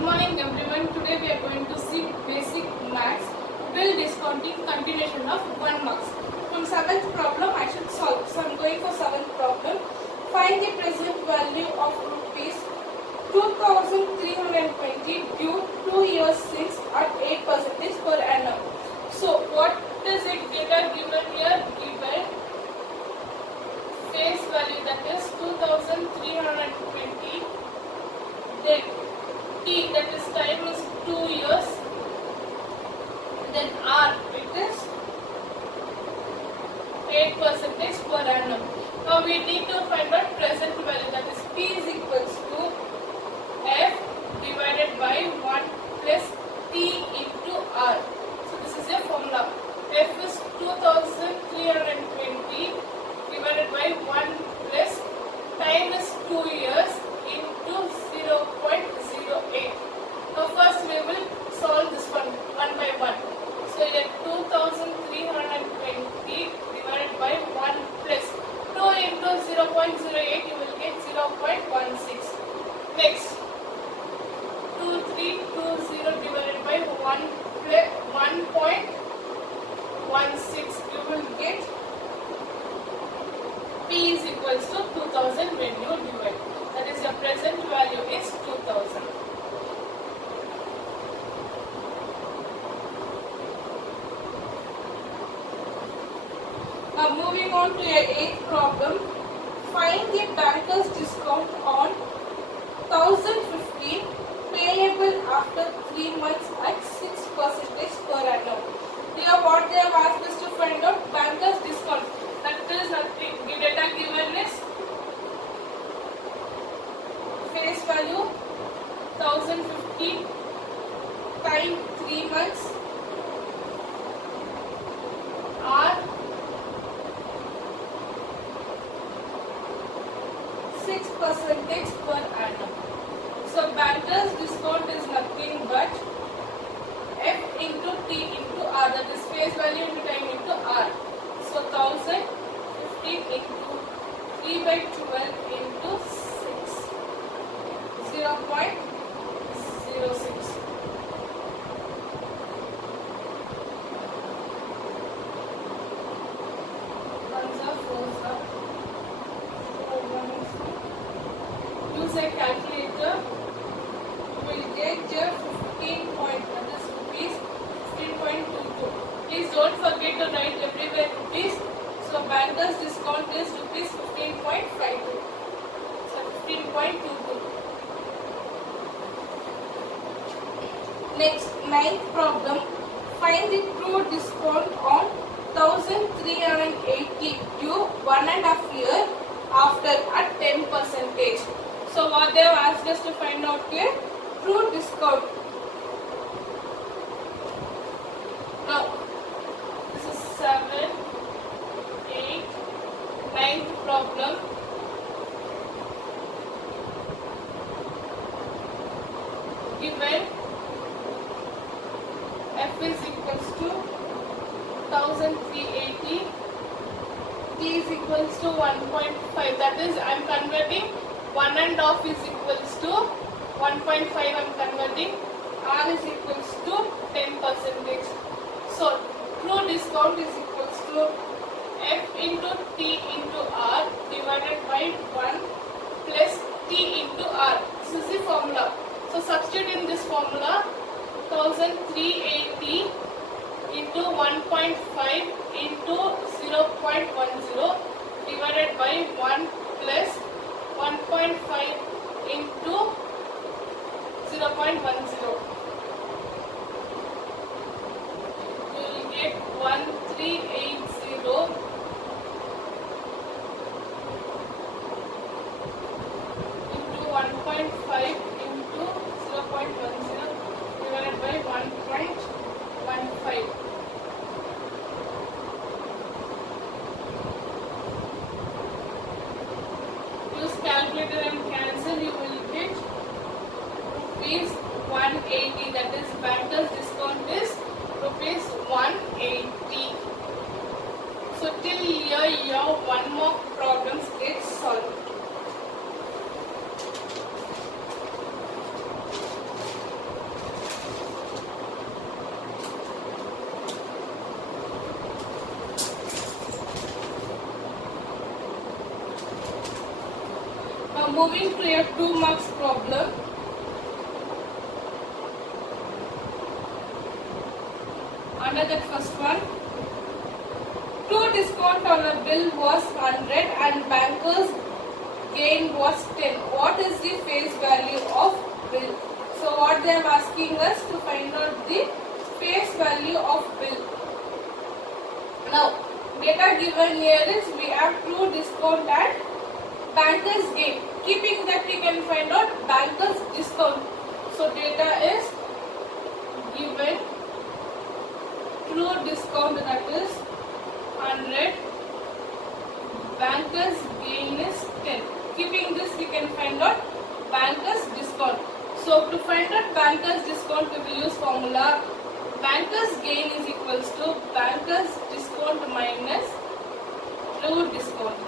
Good morning everyone. Today we are going to see basic maths bill discounting continuation of 1 marks. From 7th problem I should solve. So I am going for 7th problem. Find the present value of rupees 2320 due 2 years since at 8% per annum. So what is it given here? Given face value, that is 2320, then t, that is time, is 2 years, then r, it is 8% per annum. Now we need to find out present value, that is p is equals to f divided by 1 plus t into r. So this is a formula. F is 2320 divided by 1 plus time is 2 years into 0.08. Now first we will solve this one by one. So here 2320 divided by 1 plus 2 into 0.08, you will get 0.16. Next 2320 divided by 1 plus 1.16, you will get P is equals to 2000 when you divide. That is, your present value is 2000. Now moving on to your 8th problem. Find the banker's discount on 1015 payable after 3 months at 6% per annum. Here what they have asked us to find out banker's discount. That is nothing. The data given is face value 1050 time 3 months, r 6% per annum. So banker's discount is nothing but f into t into r, that is face value into time into r. So 1015 into 3 by 12 into 6, 0.06. Ones are, fours are, 4 ones. Use a calculator. You will get your 15 point, that is rupees 15.22. Please don't forget to write everywhere rupees. So banker's discount is rupees 15.52. So 15.22. Next, 9th problem. Find the true discount on 1380 due 1.5 year after at 10%. So what they have asked us to find out here? True discount. Now this is 7, 8, 9th problem. Given f is equals to 1380, t is equals to 1.5. That is, I am converting 1.5 is equals to 1.5. I am converting. R is equals to 10%. So true discount is equals to f into t into r divided by 1 plus t into r. This is the formula. So substitute in this formula 1380 into 1.5 into 0.10 divided by 1 plus 1.5 into 0.10. You will get 1380 into 1.5 into 0.10 divided by 1.15. Use calculator and cancel. You will get rupees 180. That is, banker's discount is rupees 180. So till here your 1 mark problems get solved. moving to a 2 marks problem. Under that first one, to discount on a bill was 100 and banker's gain was 10. What is the face value of bill? So what they are asking us to find out the face value of bill. Now data given here is we have true discount and banker's gain. Keeping that we can find out banker's discount. So data is given true discount, that is 100, banker's gain is 10. Keeping this we can find out banker's discount. So to find out banker's discount we will use formula banker's gain is equals to banker's discount minus true discount.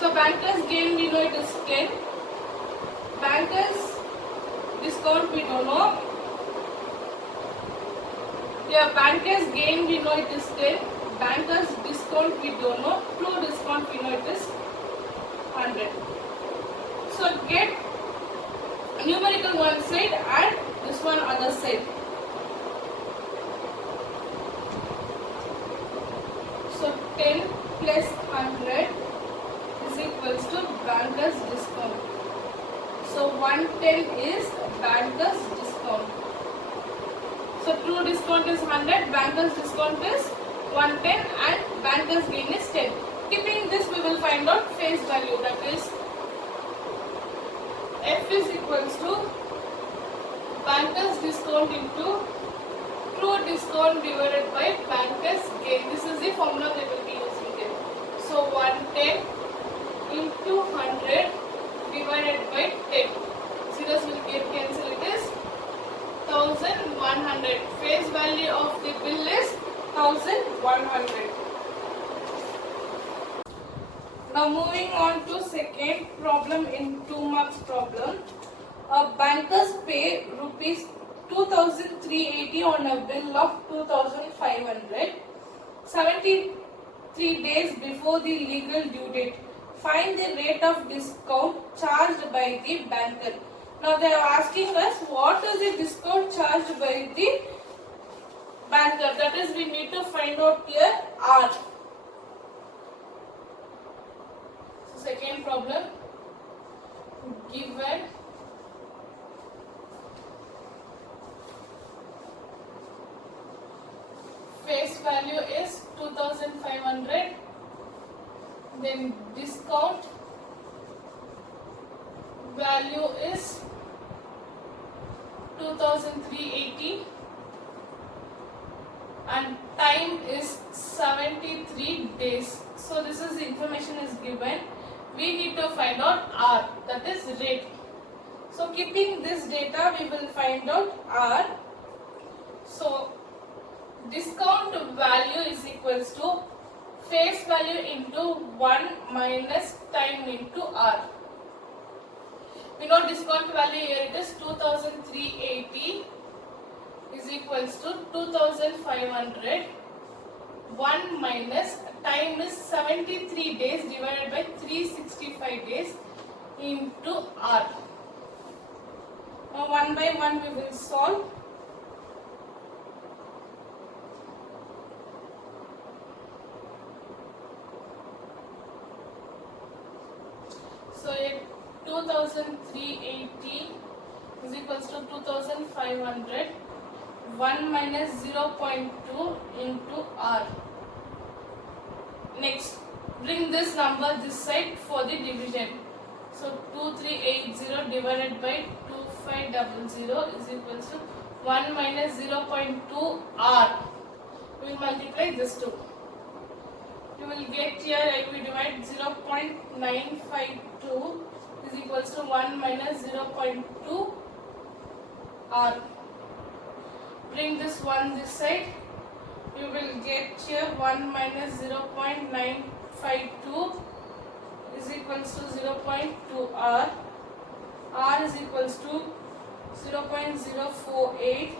So banker's gain we know it is 10, banker's discount we don't know. Yeah, banker's gain we know it is 10, banker's discount we don't know, true discount we know it is 100. So get numerical one side and this one other side. So 10 plus 100 is equals to banker's discount. So 110 is banker's discount. So true discount is 100, banker's discount is 110 and banker's gain is 10. Keeping this we will find out face value, that is F is equals to banker's discount into true discount divided by banker's gain. This is the formula they will be using there. So 110 into 100 divided by 10. Zeros will get cancelled, it is 1100. Face value of the bill is 1100. Now moving on to second problem in 2 marks problem. Bankers pay rupees 2380 on a bill of 2500 73 days before the legal due date. Find the rate of discount charged by the banker. Now they are asking us what is the discount charged by the banker. That is we need to find out here R. So second problem, given face value is 2500, then discount value is 2380 and time is 73 days. So this is the information is given. We need to find out R, that is rate. So keeping this data we will find out R. So discount value is equals to face value into 1 minus time into R. We know discount value here it is 2380 is equals to 2500. 1 minus time is 73 days divided by 365 days into R. Now one by one we will solve. So 2380 is equals to 2500. 1 minus 0.2 into R. Next, bring this number this side for the division. So 2380 divided by 2500 is equals to 1 minus 0.2 R. We will multiply this two. You will get here, I will divide 0.952 is equals to 1 minus 0.2 R. Bring this one this side. You will get here 1 minus 0.952 is equals to 0.2 R. R is equals to 0.048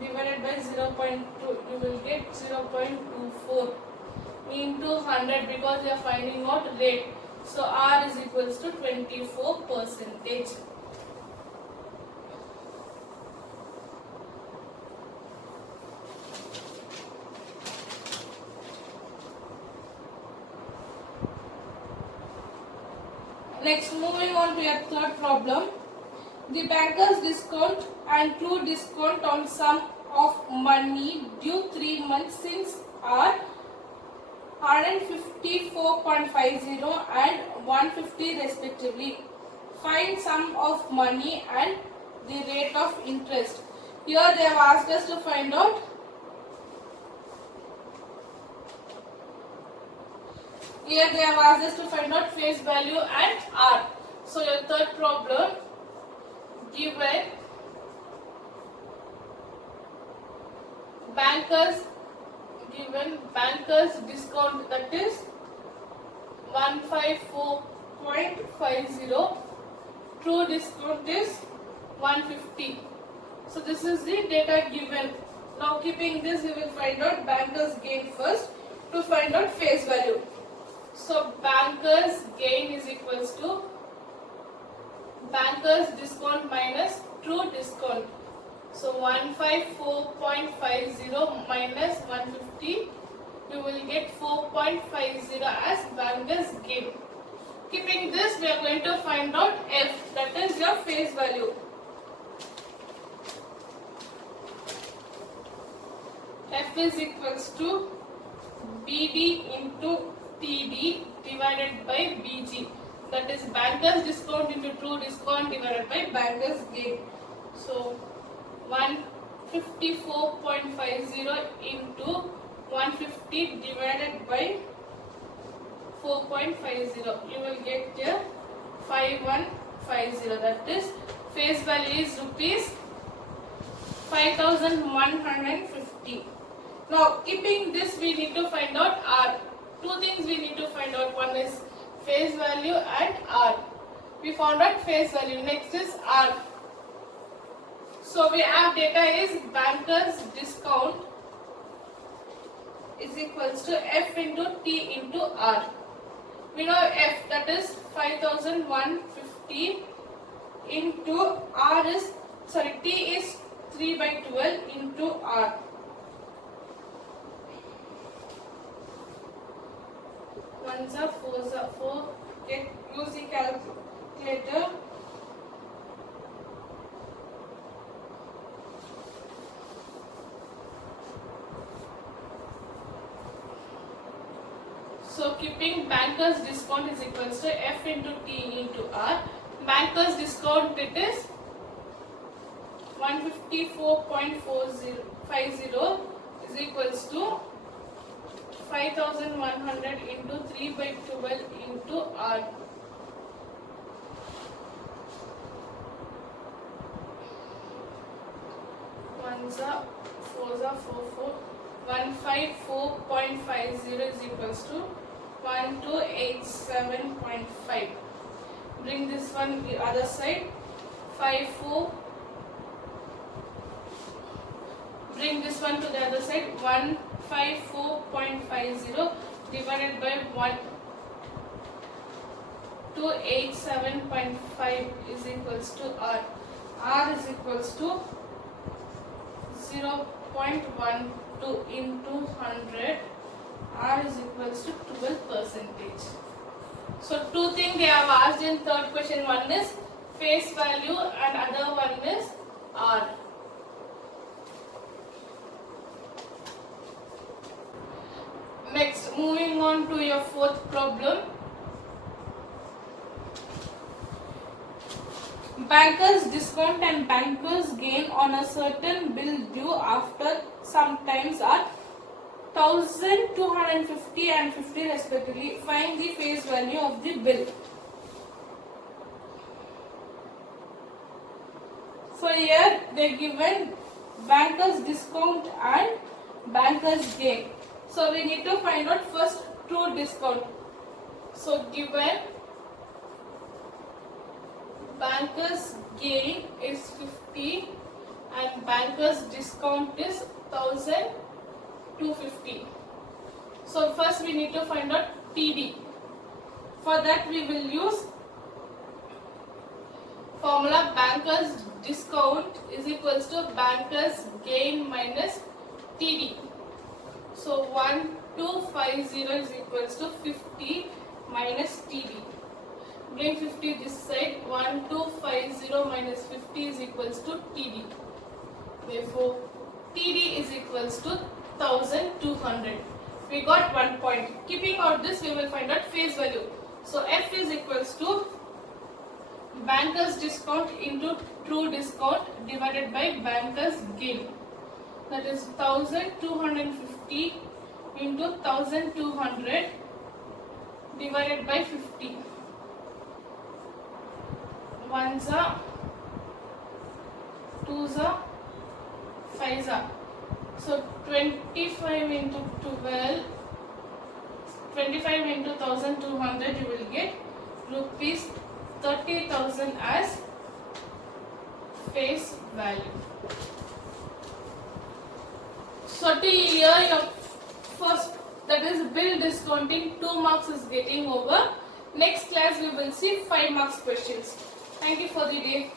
divided by 0.2. You will get 0.24 into 100 because we are finding out rate. So R is equals to 24%. Next, moving on to your third problem. The banker's discount and true discount on sum of money due 3 months since are 154.50 and 150 respectively. Find sum of money and the rate of interest. Here they have asked us to find out face value and R. So your third problem, given bankers discount, that is 154.50, true discount is 150. So this is the data given. Now keeping this, we will find out bankers gain first to find out face value. So bankers gain is equals to bankers discount minus true discount. So 154.50 minus 150, you will get 4.50 as bankers gain. Keeping this, we are going to find out F, that is your face value. F is equals to BD into TD divided by BG. That is bankers discount into true discount divided by bankers gain. So 154.50 into 150 divided by 4.50. You will get here 5150. That is face value is rupees 5150. Now keeping this, we need to find out R. Two things we need to find out. One is face value and R. We found out face value. Next is R. So we have data is bankers discount is equals to F into T into R. We know F, that is 5150 into R is, T is 3 by 12 into R. Ones are fours are 4. Use the calculator. So keeping bankers discount is equals to F into T into R. Bankers discount, it is 154.50 is equals to 5100 into 3 by 12 into R. Ones are fours are 4. 154.50 is equals to 1287.5. Bring this one the other side. 54. Bring this one to the other side. 154.50 divided by 1287.5 is equals to R. R is equals to 0.12 into 100. R is equals to 12%. So two things they have asked in third question. One is face value and other one is R. Next, moving on to your fourth problem. Bankers discount and bankers gain on a certain bill due after some times are 1250 and 50 respectively. Find the face value of the bill. So here they given bankers discount and bankers gain. So we need to find out first true discount. So given bankers gain is 50 and bankers discount is 1250. So first we need to find out TD. For that we will use formula bankers discount is equals to bankers gain minus TD. So 1250 is equals to 50 minus TD. Bring 50 this side. 1250 minus 50 is equals to TD. Therefore, TD is equals to 1200. We got 1 point. Keeping out this, we will find out face value. So F is equals to bankers discount into true discount divided by bankers gain. That is 1250 into 1200 divided by 50. Ones are, twos are, fives are. So 25 into 12, 25 into 1200, you will get rupees 30,000 as face value. So till here your first, that is bill discounting, 2 marks is getting over. Next class we will see 5 marks questions. Thank you for the day.